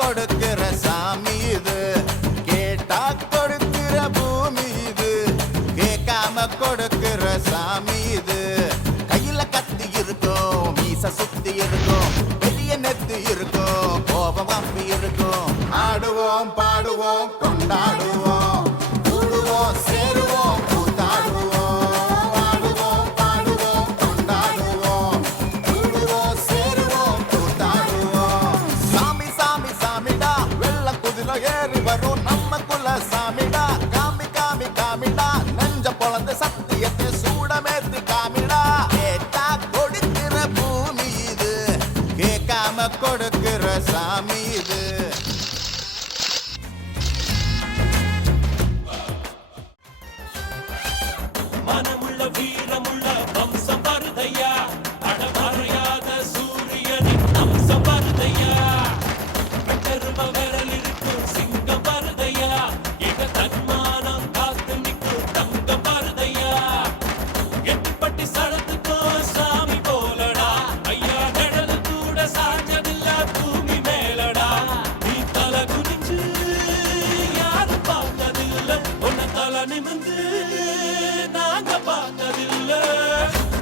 கொடுக்கிற சாமி இது, கேட்டா கொடுக்கிற பூமி இது, கேட்காம கொடுக்கிற சாமி இது. கையில கத்தி இருக்கும், மீச சுத்தி இருக்கும், பெரிய நெத்து இருக்கும், கோபம் அப்பி இருக்கும். ஆடுவோம் பாடுவோம் கொண்டாடுவோம், கூடுவோம் சேருவோம் கூத்தாடுவோம். ஆடுவோம் பாடுவோம் கொண்டாடுவோம், கூடுவோம் சேருவோம் கூத்தாடுவோம். சாமி சாமி சாமிடா, வெள்ள குதிரை ஏறி வரும் நம்ம குல சாமிடா. காமி காமி காமிடா, நெஞ்ச பொழந்து சத்தியத்தை சூடமேத்தி காமிடா. கேட்டா கொடுக்கிற பூமி இது, கேட்காம கொடுக்கிற சாமி இது. மனமுள்ள வீரமுள்ள வம்சம் வருதையா, அடமறையாத சூரியனின் அம்சம் வருதையா. கட்டரும விரல் இருக்கும் சிங்கம் வருதையா, எங்க தன்மானம் காத்து நிற்கும் தங்கம் வருதையா. எட்டுப்பட்டி சடத்துக்கும் சாமி போலடா, ஐயா நிழல் கூட சாஞ்சதில்ல பூமி மேலடா. நீ தலை குனிஞ்சு யாரும் பார்த்ததில்ல, உன்னை தலை நிமிந்து நாங்க பார்த்ததில்ல.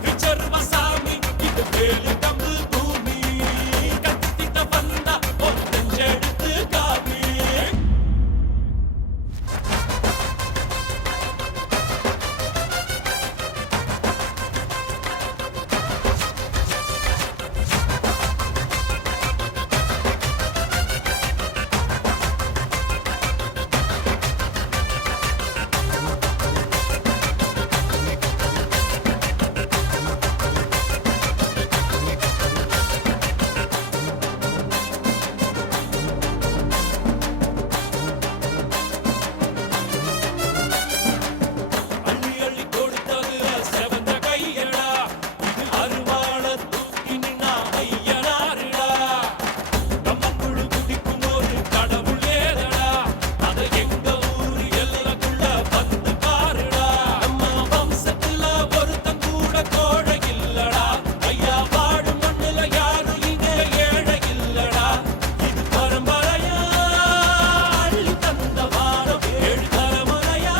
விச்சர்வ சாமி இது வேலு கம்பு பூமி, கத்திட்ட வந்தா ஒரு நெஞ்செடுத்து காமி. அள்ளி அள்ளி கொடுத்ததுல செவந்த கையடா, இது அருவாள தூக்கி நின்னா ஐயனாருடா. கம்மங்குழு குதிக்கும் ஒரு கடவுள் ஏதடா, அத எங்க ஊரு எல்லைக்குள்ள வந்து பாருடா. நம்ம வம்சத்துல ஒருத்தன் கூட கோழை இல்லடா, ஐயா வாழும் மண்ணுல யாரும் இங்க ஏழை இல்லடா. இது பரம்பரையா அள்ளி தந்த வானம், ஏழு தலைமுறையா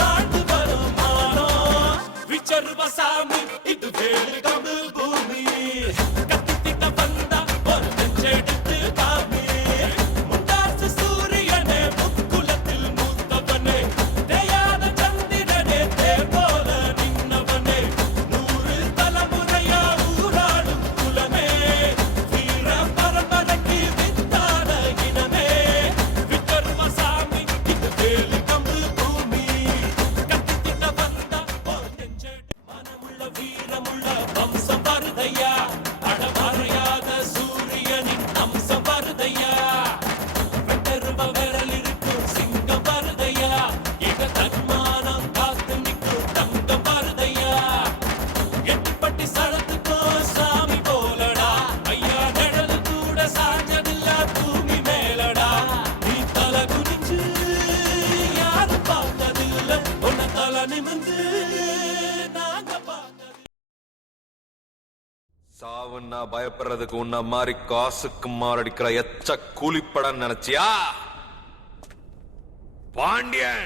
வாழ்ந்து வரும் மானம். விச்சர்வ சாமி இது வேலு கம்பு பூமி, கத்திட்ட வந்தா ஒரு நெஞ்செடுத்து காமி. முண்டாசு சூரியனே முக்குலத்தில் மூத்தவனே, தேயாத சந்திரனே தேர் போல நின்னவனே. 100 தலைமுறையா ஊராடும் குலமே, வீர பரம்பரைக்கு வித்தான இனமே. விச்சர்வ சாமி இது வேலு கம்பு பூமி, கத்திட்ட வந்தா ஒரு நெஞ்செடு. மனமுள்ள வீரமுள்ள வம்சம் வருதையா, அடமறையாத சூரியனின் அம்சம் வருதையா. வெட்டருவ விரல் இருக்கும் சிங்கம் வருதையா, எங்க தன்மானம் காத்து நிற்கும் தங்கம் வருதையா. எட்டுப்பட்டி சடத்துக்கும் சாமி போலடா, ஐயா நிழல் கூட சாஞ்சதில்ல பூமி மேலடா. நீ தலை குனிஞ்சு யாரும் பார்த்ததில்ல, உன்னை தலை நிமிந்து நாங்க பார்த்ததில்ல. சாவுன்னா பயப்படுறதுக்கு உன்ன மாதிரி காசுக்கு மாரடிக்கிற எச்ச கூலிப்படம் நினைச்சியா பாண்டியன்?